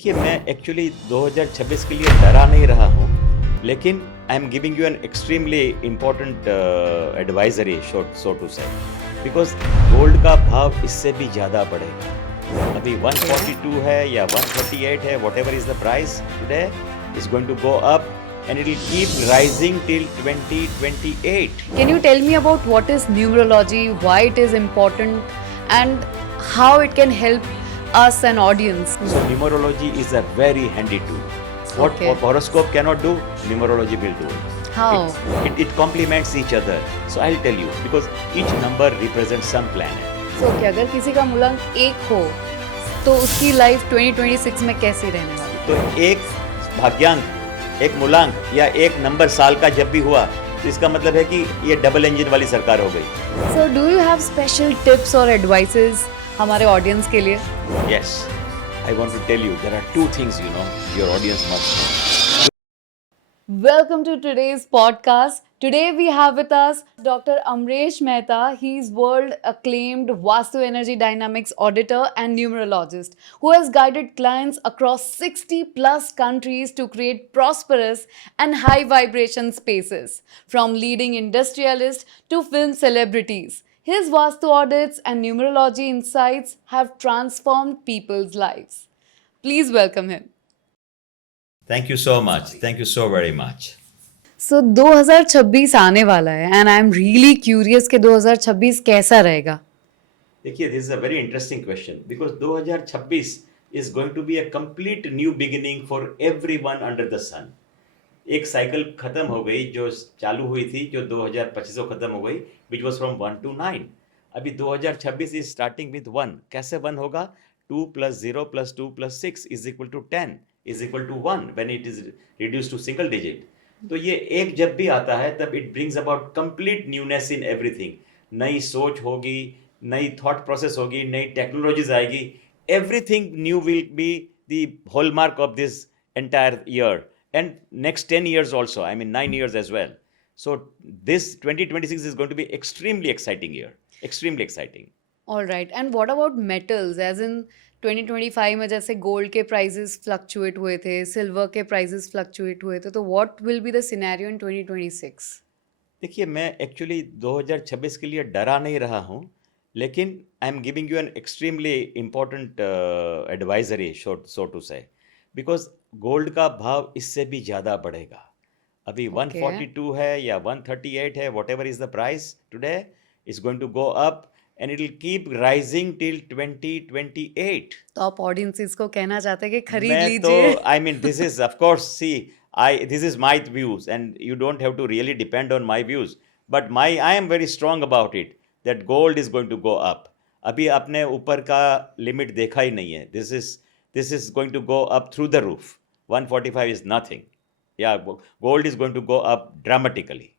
देखिए मैं एक्चुअली 2026 के लिए डरा नहीं रहा हूँ, लेकिन I am giving you an extremely important advisory so to say, because gold का भाव इससे भी ज़्यादा बढ़ेगा। अभी 142 है या 138 है, whatever is the price today is going to go up and it will keep rising till 2028. Can you tell me about what is numerology, why it is important, and how it can help us and audience? So numerology is a very handy tool. What Okay. horoscope cannot do, numerology will do it. How? It complements each other. So I'll tell you, because each number represents some planet. So कि अगर किसी का मुलंक एक हो तो उसकी life 2026 में कैसी रहने वाली? तो एक भाग्यांक, एक मुलांक या एक नंबर साल का जब भी हुआ तो इसका मतलब है कि ये डबल इंजन वाली सरकार हो गई। So do you have special tips or advices हमारे audience के लिए? Yes, I want to tell you there are two things your audience must know. Welcome to today's podcast. Today we have with us Dr. Amressh Mehta. He's world acclaimed Vastu Energy Dynamics auditor and numerologist who has guided clients across 60 plus countries to create prosperous and high vibration spaces, from leading industrialists to film celebrities. His Vastu audits and numerology insights have transformed people's lives. Please welcome him. Thank you so much. Thank you so very much. So 2026 आने वाला है and I'm really curious कि 2026 कैसा रहेगा. देखिए, this is a very interesting question because 2026 is going to be a complete new beginning for everyone under the sun. एक cycle खत्म हो गई जो चालू हुई थी, जो 2025 को खत्म हो गई, which was from 1 to 9. अभी 2026 is starting with 1. कैसे 1 होगा? 2 plus 0 plus 2 plus 6 is equal to 10 is equal to 1 when it is reduced to single digit. तो ये एक जब भी आता है तब it brings about complete newness in everything. नई सोच होगी, नई thought process होगी, नई टेक्नोलॉजीज आएगी. Everything new will be the hallmark of this entire year. And next 10 years also, I mean 9 years as well. So this 2026 is going to be extremely exciting year. Extremely exciting. All right. And what about metals? As in 2025 में जैसे gold के prices fluctuate हुए थे, silver के prices fluctuate हुए थे, तो what will be the scenario in 2026? देखिए मैं एक्चुअली 2026 के लिए डरा नहीं रहा हूँ, लेकिन I am giving you an extremely important advisory so to say, because gold का भाव इससे भी ज़्यादा बढ़ेगा। अभी 142 है या 138 है, whatever is the price today is going to go up and it will keep rising till 2028. तो आप ऑडियंसेस को कहना चाहते हैं कि खरीद मैं लीजिए? तो I mean this is of course, see, this is my views and you don't have to really depend on my views, but I am very strong about it that gold is going to go up. अभी अपने ऊपर का limit देखा ही नहीं है. This is going to go up through the roof. 145 is nothing. Yeah, gold is going to go up dramatically.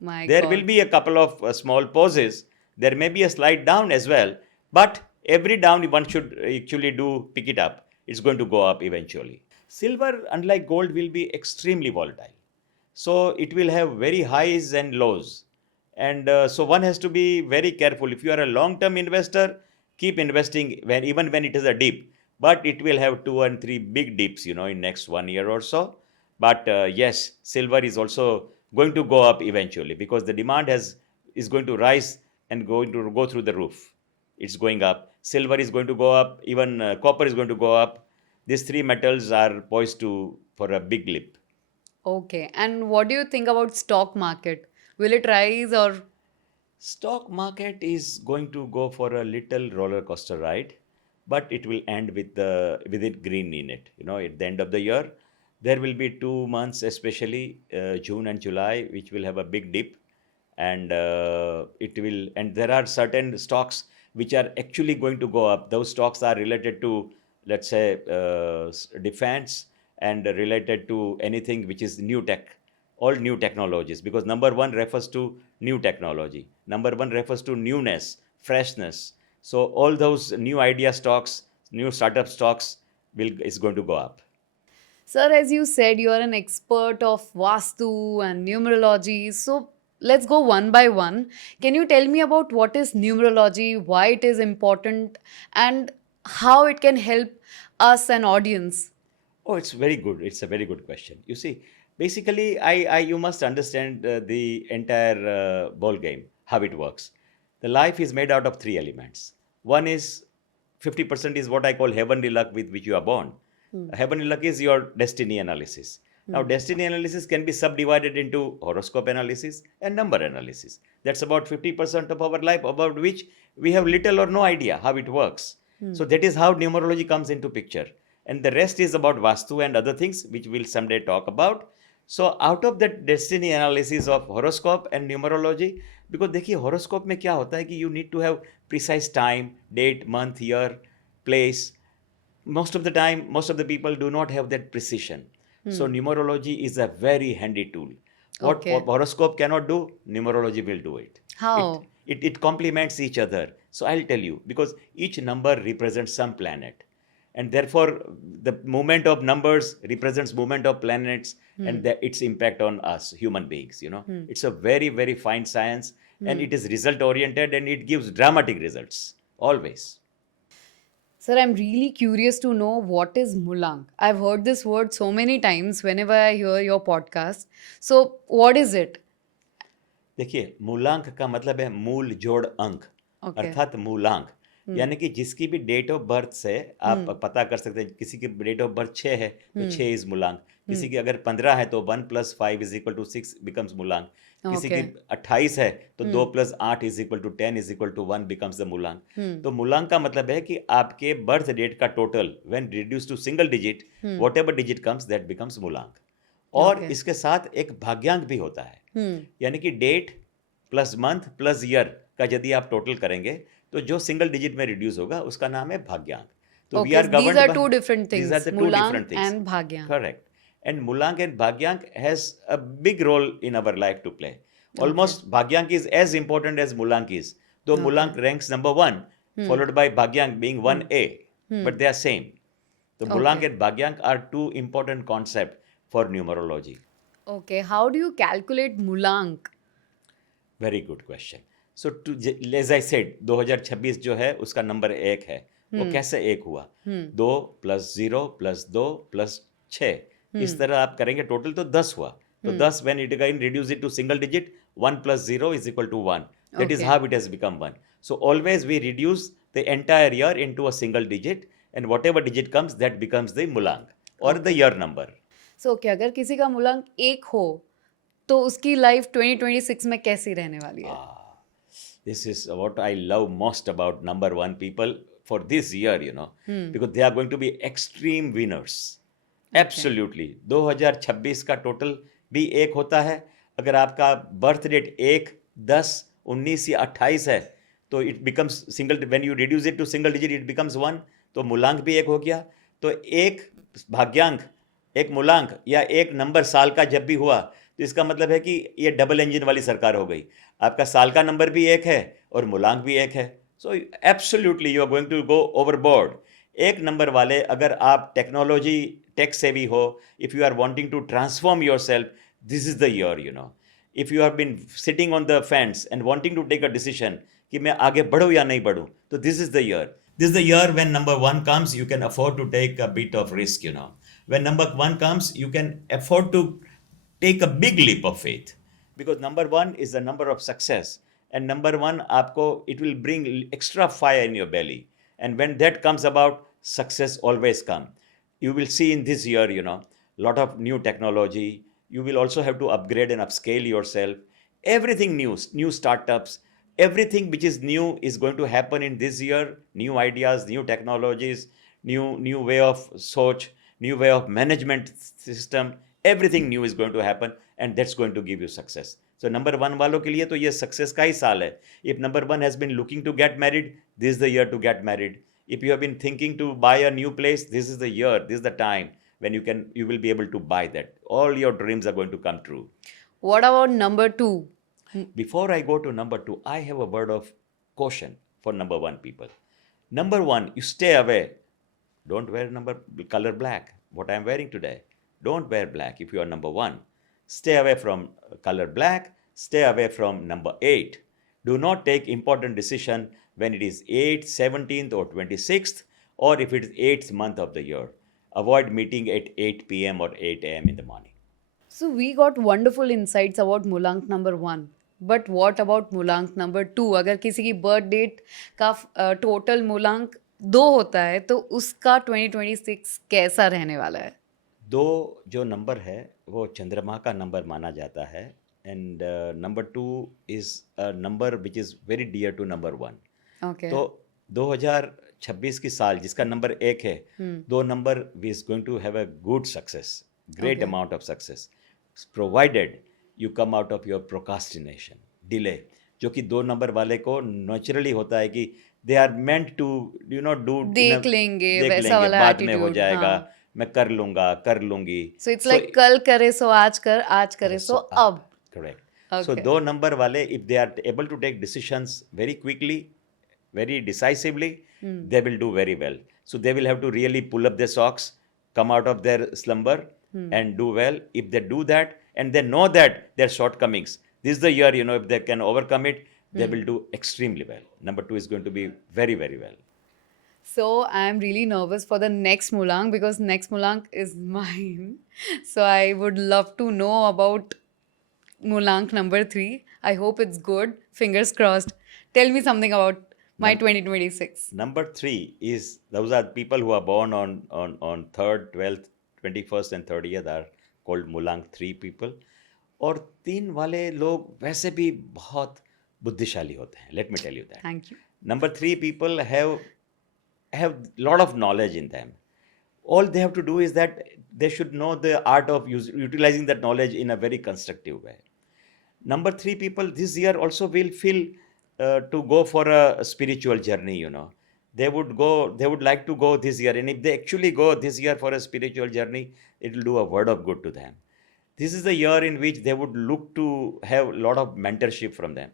There God. will be a couple of small pauses. There may be a slight down as well, but every down one should actually pick it up. It's going to go up eventually. Silver, unlike gold, will be extremely volatile. So it will have very highs and lows. And so one has to be very careful. If you are a long-term investor, keep investing even when it is a dip. But it will have 2 and 3 big dips, in next 1 year or so. But yes, silver is also going to go up eventually because the demand is going to rise and going to go through the roof. It's going up. Silver is going to go up. Even copper is going to go up. These three metals are poised for a big leap. Okay. And what do you think about stock market? Will it rise or? Stock market is going to go for a little roller coaster ride, but it will end with it green in it. At the end of the year, there will be 2 months, especially June and July, which will have a big dip. And and there are certain stocks which are actually going to go up. Those stocks are related to, let's say, defense and related to anything which is new tech, all new technologies, because number one refers to new technology. Number one refers to newness, freshness. So all those new idea stocks, new startup stocks is going to go up. Sir, as you said, you are an expert of Vastu and numerology. So let's go one by one. Can you tell me about what is numerology, why it is important, and how it can help us and audience? Oh, it's very good. It's a very good question. You see, basically, you must understand the entire ball game, how it works. The life is made out of three elements. One is 50% is what I call heavenly luck with which you are born. Heavenly luck is your destiny analysis. Now, destiny analysis can be subdivided into horoscope analysis and number analysis. That's about 50% of our life, about which we have little or no idea how it works. So that is how numerology comes into picture. And the rest is about vastu and other things, which we'll someday talk about. So out of that destiny analysis of horoscope and numerology, because देखिए horoscope में क्या होता है कि you need to have precise time, date, month, year, place. Most of the time, most of the people do not have that precision. So numerology is a very handy tool. What Okay. horoscope cannot do, numerology will do it. How? It complements each other. So I'll tell you, because each number represents some planet. And therefore, the movement of numbers represents movement of planets and its impact on us, human beings, It's a very, very fine science and it is result oriented and it gives dramatic results, always. Sir, I'm really curious to know what is Mulang. I've heard this word so many times whenever I hear your podcast. So, what is it? देखिए मूलांक का मतलब है मूल जोड़ अंक Okay. अर्थात मूलांक यानी कि जिसकी भी डेट ऑफ बर्थ से आप पता कर सकते हैं किसी की डेट ऑफ बर्थ 6 है तो 6 इज मूलांक किसी की अगर 15 है तो 1 + 5 = 6 बिकम्स मूलांक किसी की 28 है तो 2 + 8 = 10 = 1 बिकम्स द मूलांक तो मूलांक का मतलब है कि आपके बर्थ डेट का total when reduce to single digit whatever digit comes that becomes मूलांक और Okay. इसके साथ एक भाग्यांक भी होता है यानी कि date plus month plus year का यदि आप टोटल करेंगे तो जो सिंगल डिजिट में रिड्यूस होगा उसका नाम है भाग्यांक तो we Okay, are governed these are two different these things, are the two Mulang different things and Bhagyan. correct and Mulank and Bhagyank has a big role in our life to play almost Bhagyank is as important as Mulank is though Mulank ranks number 1 followed by Bhagyank being 1A but they are same so Mulank Okay. and Bhagyank are two important concepts for numerology. Okay, how do you calculate Mulang? Very good question so as I said 2026 जो है उसका number 1 है वो कैसे 1 हुआ 2 + 0 + 2 + 6 इस तरह आप करेंगे टोटल तो 10 हुआ तो 10 when it again reduce it to single digit 1 + 0 = 1 that is Okay. How it has become 1 so always we reduce the entire year into a single digit and whatever digit comes that becomes the मूलांक और the year number So, okay, अगर किसी का मुलांक 1 हो तो उसकी life 2026 में कैसी रहने वाली है? This is what I love most about number 1 people for this year, because they are going to be extreme winners. Absolutely. 2026 का टोटल भी 1 होता है अगर आपका बर्थ डेट 1, 10, 19 या 28 है तो it becomes single when you reduce it to single digit it becomes 1 तो मूलांक भी 1 हो गया तो एक भाग्यांक एक मूलांक या एक नंबर साल का जब भी हुआ तो इसका मतलब है कि ये डबल इंजन वाली सरकार हो गई आपका साल का नंबर भी 1 है और मूलांक भी 1 है so absolutely you are going to go overboard एक नंबर वाले अगर आप टेक्नोलॉजी टेक से भी हो if you are wanting to transform yourself this is the year if you have been sitting on the fence and wanting to take a decision कि मैं आगे बढ़ूं या नहीं बढ़ूं तो this is the year this is the year when number 1 comes you can afford to take a bit of risk when number 1 comes you can afford to take a big leap of faith because number 1 is the number of success and number 1 aapko it will bring extra fire in your belly and when that comes about success always come you will see in this year lot of new technology you will also have to upgrade and upscale yourself everything new startups everything which is new is going to happen in this year new ideas new technologies new way of search new way of management system everything new is going to happen and that's going to give you success so number 1 वालों के लिए तो ये success का ही साल है if number 1 has been looking to get married this is the year to get married if you have been thinking to buy a new place this is the year this is the time when you will be able to buy that all your dreams are going to come true What about number 2? Before I go to number 2, I have a word of caution for number 1 people. Number 1, you stay away. Don't wear color black. What I am wearing today. Don't wear black if you are number 1. Stay away from color black. Stay away from number 8. Do not take important decision when it is 8th, 17th or 26th or if it's 8th month of the year, avoid meeting at 8 p.m. or 8 a.m. in the morning. So we got wonderful insights about Mulank number 1. But what about Mulank number 2? अगर किसी की birth date का total मुलांक 2 होता है तो उसका 2026 कैसा रहने वाला है? 2 जो नंबर है वो चंद्रमा का नंबर माना जाता है, and number 2 is a number which is very dear to number 1. Okay. तो 2026 की साल जिसका नंबर 1 है, 2 number is going to have a good success, great Okay. Amount of success, provided you come out of your procrastination, delay, जो कि 2 number वाले को naturally होता है कि they are meant to do देख लेंगे, देख वैसा लेंगे, वाला बाद में हो attitude, जाएगा, हाँ. मैं कर लूंगा, कर लूंगी. So it's like कल करे सो आज कर, आज करे सो अब. Correct. So Okay. 2 number वाले, if they are able to take decisions very quickly, very decisively, they will do very well. So they will have to really pull up their socks, come out of their slumber, and do well. If they do that and they know that their shortcomings, this is the year, if they can overcome it, they will do extremely well. Number 2 is going to be very, very well. So I'm really nervous for the next Mulang because next Mulang is mine. So I would love to know about Mulang number 3. I hope it's good. Fingers crossed. Tell me something about my 2026. Number 3 is, those are people who are born on 3rd, 12th, 21st and 30th are called Mulang 3 people. और 3 वाले लोग वैसे भी बहुत बुद्धिशाली होते हैं. Let me tell you that. Thank you. Number 3 people have lot of knowledge in them. All they have to do is that they should know the art of utilizing that knowledge in a very constructive way. Number 3 people this year also will feel to go for a spiritual journey. They would like to go this year, and if they actually go this year for a spiritual journey, it will do a word of good to them. This is the year in which they would look to have a lot of mentorship from them,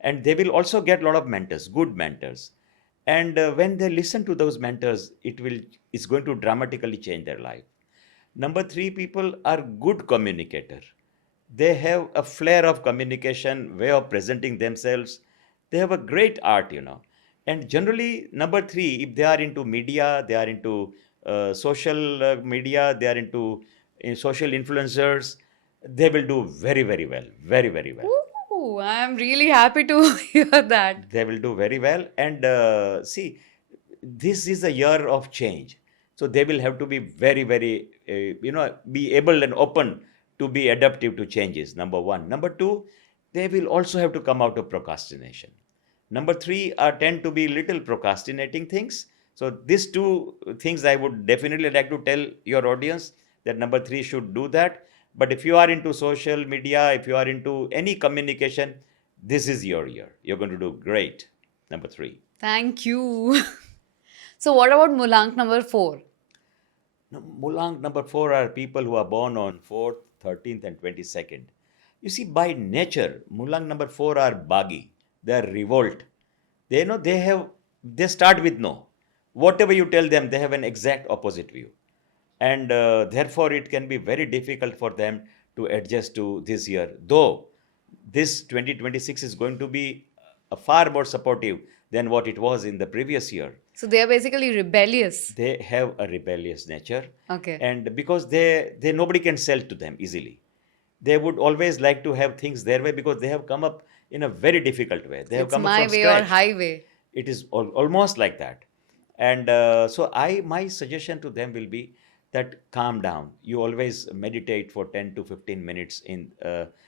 and they will also get a lot of mentors, good mentors. And when they listen to those mentors, it's going to dramatically change their life. Number 3 people are good communicator. They have a flair of communication, way of presenting themselves. They have a great art. And generally, number 3, if they are into media, they are into social media, they are into social influencers, they will do very, very well. Very, very well. Ooh, I'm really happy to hear that. They will do very well. And see, this is a year of change. So they will have to be very, very, be able and open to be adaptive to changes, number 1. Number 2, they will also have to come out of procrastination. Number 3 tend to be little procrastinating things. So these 2 things I would definitely like to tell your audience that number 3 should do that. But if you are into social media, if you are into any communication, this is your year. You're going to do great. Number 3. Thank you. So what about Mulang number 4? Now, Mulang number 4 are people who are born on 4th, 13th and 22nd. You see, by nature, Mulang number 4 are baggy. They are revolt. They start with no. Whatever you tell them, they have an exact opposite view. And therefore, it can be very difficult for them to adjust to this year. Though this 2026 is going to be far more supportive than what it was in the previous year. So they are basically rebellious. They have a rebellious nature. Okay. And because they nobody can sell to them easily. They would always like to have things their way because they have come up in a very difficult way. They have It's come up my from way scratch. or highway. It is almost like that. And so my suggestion to them will be that calm down. You always meditate for 10 to 15 minutes in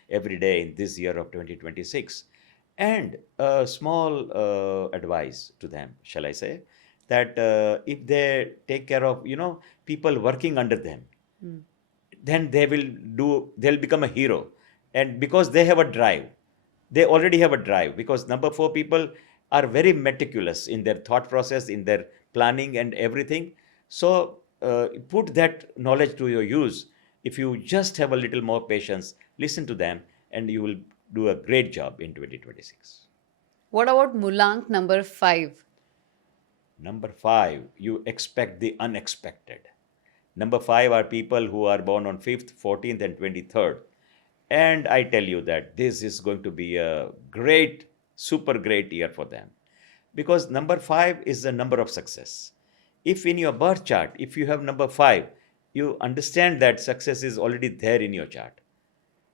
every day in this year of 2026. And a small advice to them, shall I say, that if they take care of, people working under them, then they'll become a hero. And because they have a drive, they already have a drive, because number 4 people are very meticulous in their thought process, in their planning and everything. So put that knowledge to your use. If you just have a little more patience, listen to them, and you will do a great job in 2026. What about Mulank number 5? Number 5, you expect the unexpected. Number 5 are people who are born on 5th, 14th and 23rd. And I tell you that this is going to be a great, super great year for them. Because number 5 is the number of success. if in your birth chart, if you have number 5, you understand that success is already there in your chart.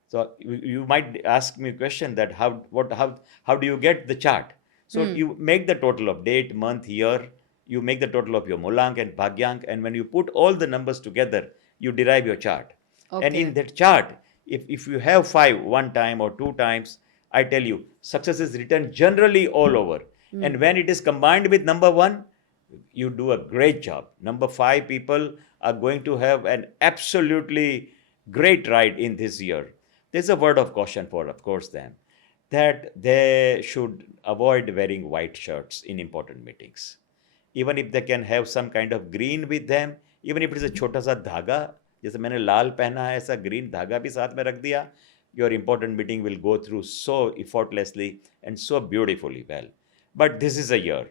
So you might ask me a question that how do you get the chart? So you make the total of date, month, year. You make the total of your Mulank and Bhagyank, and when you put all the numbers together, you derive your chart. And in Okay. that chart, if you have 5 one time or 2 times, I tell you, success is written generally all over. And when it is combined with number 1, you do a great job. Number 5 people are going to have an absolutely great ride in this year. There's a word of caution for, of course, them that they should avoid wearing white shirts in important meetings. Even if they can have some kind of green with them, even if it is a छोटा सा धागा, जैसे मैंने लाल पहना है ऐसा green धागा भी साथ में रख दिया, your important meeting will go through so effortlessly and so beautifully well. But this is a year.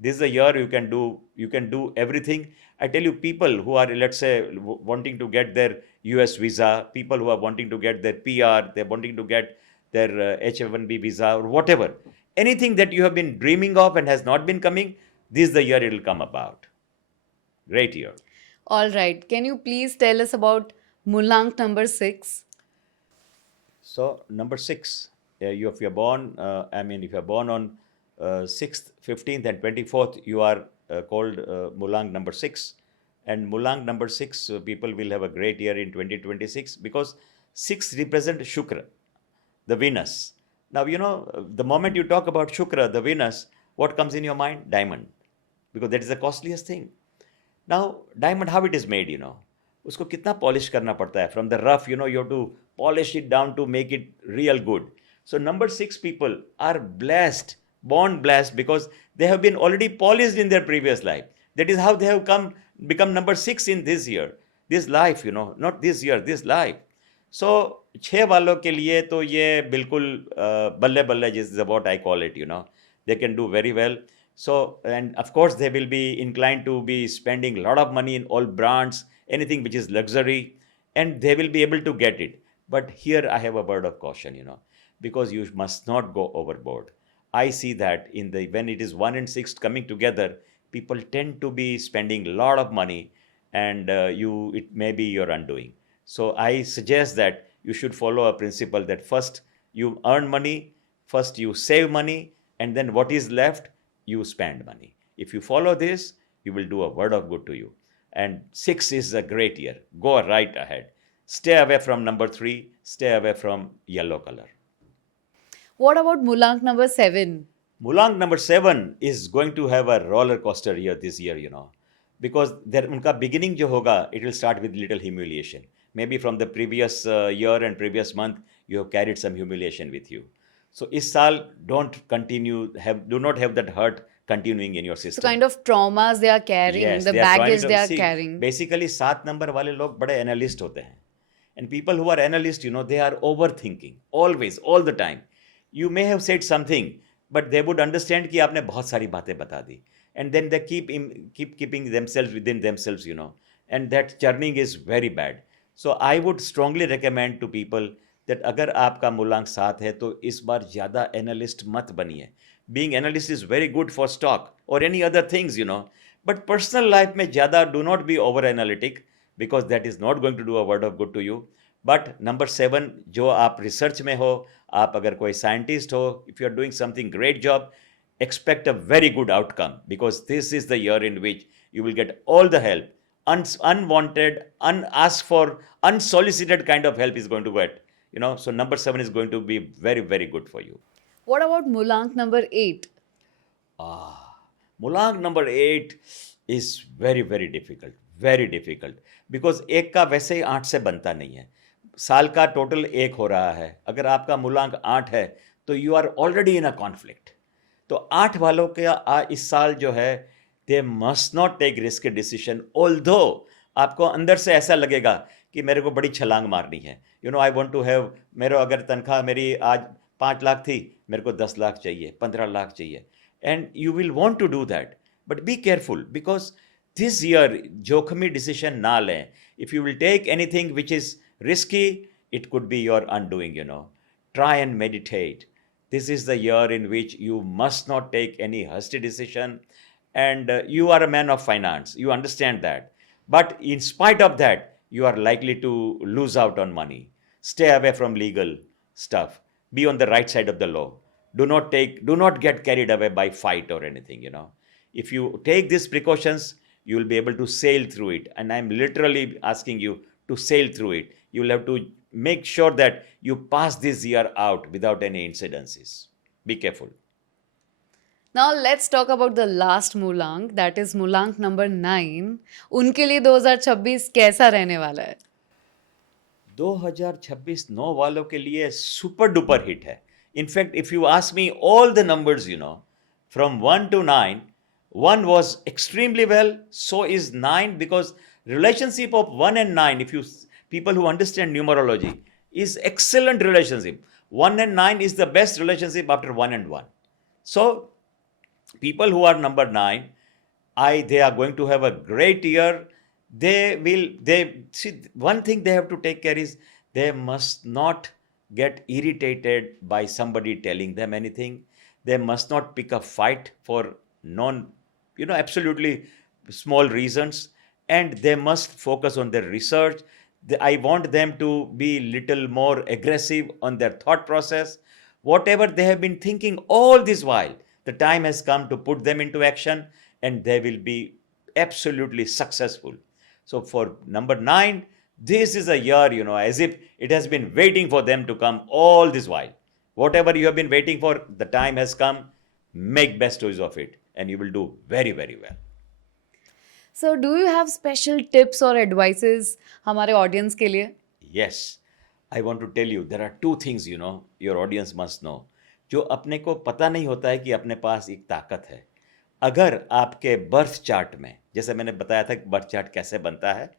This is a year you can do everything. I tell you, people who are, let's say, wanting to get their US visa, people who are wanting to get their PR, they're wanting to get their H1B visa or whatever, anything that you have been dreaming of and has not been coming, this is the year it will come about. Great year. All right. Can you please tell us about Mulank number 6? So number 6, if you're born, if you're born on 6th, 15th, and 24th, you are called Mulang number 6. And Mulang number 6, people will have a great year in 2026 because 6 represent Shukra, the Venus. Now, the moment you talk about Shukra, the Venus, what comes in your mind? Diamond. Because that is the costliest thing. Now, diamond, how it is made, उसको कितना polish करना पड़ता है. From the rough, you have to polish it down to make it real good. So number 6 people are blessed, born blessed, because they have been already polished in their previous life. That is how they have become number 6 in this year, this life, not this year, this life. So 6 वालों के लिए तो ये बिल्कुल बल्ले बल्ले is what I call it, they can do very well. So, and of course, they will be inclined to be spending a lot of money in all brands, anything which is luxury, and they will be able to get it. But here I have a word of caution, because you must not go overboard. I see that when it is 1 and 6 coming together, people tend to be spending a lot of money, and it may be your undoing. So I suggest that you should follow a principle that first you earn money, first you save money, and then what is left, you spend money. If you follow this, you will do a word of good to you. And 6 is a great year. Go right ahead. Stay away from number 3. Stay away from yellow color. What about Mulank number 7? Mulang number 7 is going to have a roller coaster year this year, because unka beginning jo hoga, it will start with little humiliation. Maybe from the previous year and previous month, you have carried some humiliation with you. So इस साल do not have that hurt continuing in your system. So kind of traumas they are carrying, Yes, the they are baggage trying they are see, carrying. Basically 7 number वाले लोग बड़े analyst होते हैं. And people who are analysts, they are overthinking always, all the time. You may have said something, but they would understand कि आपने बहुत सारी बातें बता दी. And then they keep keeping themselves within themselves, and that churning is very bad. So I would strongly recommend to people that अगर आपका मुलांक 7 है तो इस बार ज़्यादा एनालिस्ट मत बनिए. Being analyst is very good for stock or any other things, but personal life में ज़्यादा do not be over analytic, because that is not going to do a word of good to you. But number 7, जो आप research में हो, आप अगर कोई scientist हो, if you are doing something great job, expect a very good outcome, because this is the year in which you will get all the help. Unwanted, unasked for, unsolicited kind of help is going to get. So number 7 is going to be very, very good for you. What about Mulank number 8? Mulang number 8 is very, very difficult. Very difficult. Because एक का वैसे ही 8 से बनता नहीं है. साल का total 1 हो रहा है. अगर आपका मुलांक 8 है, तो you are already in a conflict. तो 8 वालों के इस साल जो है, they must not take risky decision, although आपको अंदर से ऐसा लगेगा कि मेरे को बड़ी छलांग मारनी है. I want to have, मेरा अगर तनख्वाह मेरी आज 5 लाख थी, मेरे को 10 लाख चाहिए, 15 लाख चाहिए. And you will want to do that. But be careful, because this year, जोखमी decision ना लें. If you will take anything which is risky, it could be your undoing, Try and meditate. This is the year in which you must not take any hasty decision. and you are a man of finance. You understand that. But in spite of that, you are likely to lose out on money. Stay away from legal stuff. Be on the right side of the law. Do not get carried away by fight or anything, you know. If you take these precautions, you will be able to sail through it. And I'm literally asking you to sail through it. You will have to make sure that you pass this year out without any incidences. Be careful. Now let's talk about the last Mulang, that is Mulank number 9. उनके लिए 2026 कैसा रहने वाला है? 2026 9 वालों के लिए super duper hit है. In fact if you ask me all the numbers, you know, from 1 to 9, 1 was extremely well, so is 9, because relationship of 1 and 9, if you people who understand numerology, is excellent relationship. 1 and 9 is the best relationship after 1 and 1. So people who are number 9, they are going to have a great year. They see, one thing they have to take care is they must not get irritated by somebody telling them anything. They must not pick a fight for absolutely small reasons, and they must focus on their research. I want them to be little more aggressive on their thought process. Whatever they have been thinking all this while, the time has come to put them into action, and they will be absolutely successful. So for number 9, this is a year, you know, as if it has been waiting for them to come all this while. Whatever you have been waiting for, the time has come. Make best use of it, and you will do very, very well. So do you have special tips or advices हमारे audience के लिए? Yes, I want to tell you, there are 2 things, you know, your audience must know. जो अपने को पता नहीं होता है कि अपने पास एक ताकत है. अगर आपके बर्थ चार्ट में, जैसे मैंने बताया था कि बर्थ चार्ट कैसे बनता है,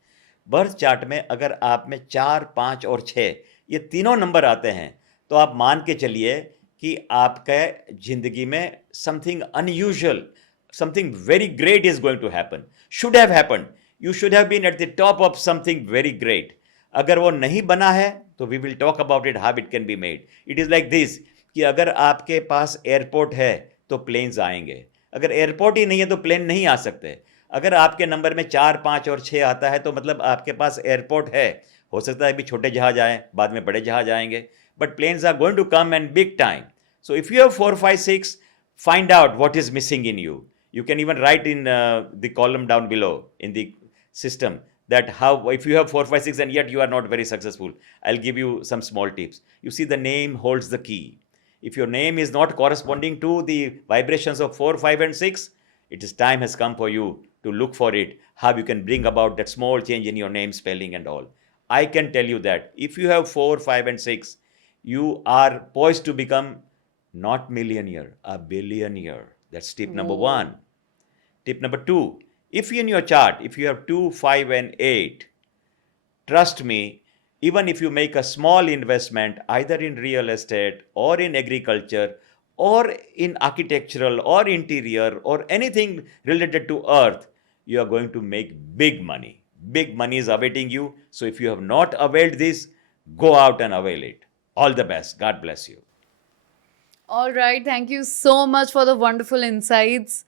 बर्थ चार्ट में अगर आप में 4, 5 और 6 ये तीनों नंबर आते हैं, तो आप मान के चलिए कि आपके जिंदगी में something unusual, something very great is going to happen. Should have happened. You should have been at the top of something very great. अगर वो नहीं बना है तो we will talk about it, how it can be made. It is like this, कि अगर आपके पास airport है तो प्लेन्स आएंगे. अगर एयरपोर्ट ही नहीं है तो प्लेन नहीं आ सकते. अगर आपके नंबर में 4, 5 और 6 आता है तो मतलब आपके पास एयरपोर्ट है. हो सकता है भी छोटे जहाज आए, बाद में बड़े जहाज आएंगे, but planes are going to come and big time. So if you have 4, 5, 6, find out what is missing in you. You can even write in the column down below in the system that how, if you have 4, 5, 6 and yet you are not very successful, I'll give you some small tips. You see, the name holds the key. If your name is not corresponding to the vibrations of 4, 5 and 6, it is time has come for you to look for it, how you can bring about that small change in your name spelling and all. I can tell you that if you have 4, 5 and 6, you are poised to become not millionaire, a billionaire. That's tip number 1. Tip number 2, if in your chart, if you have 2, 5 and 8, trust me, even if you make a small investment either in real estate or in agriculture or in architectural or interior or anything related to earth, you are going to make big money. Big money is awaiting you. So if you have not availed this, go out and avail it. All the best. God bless you. All right, thank you so much for the wonderful insights.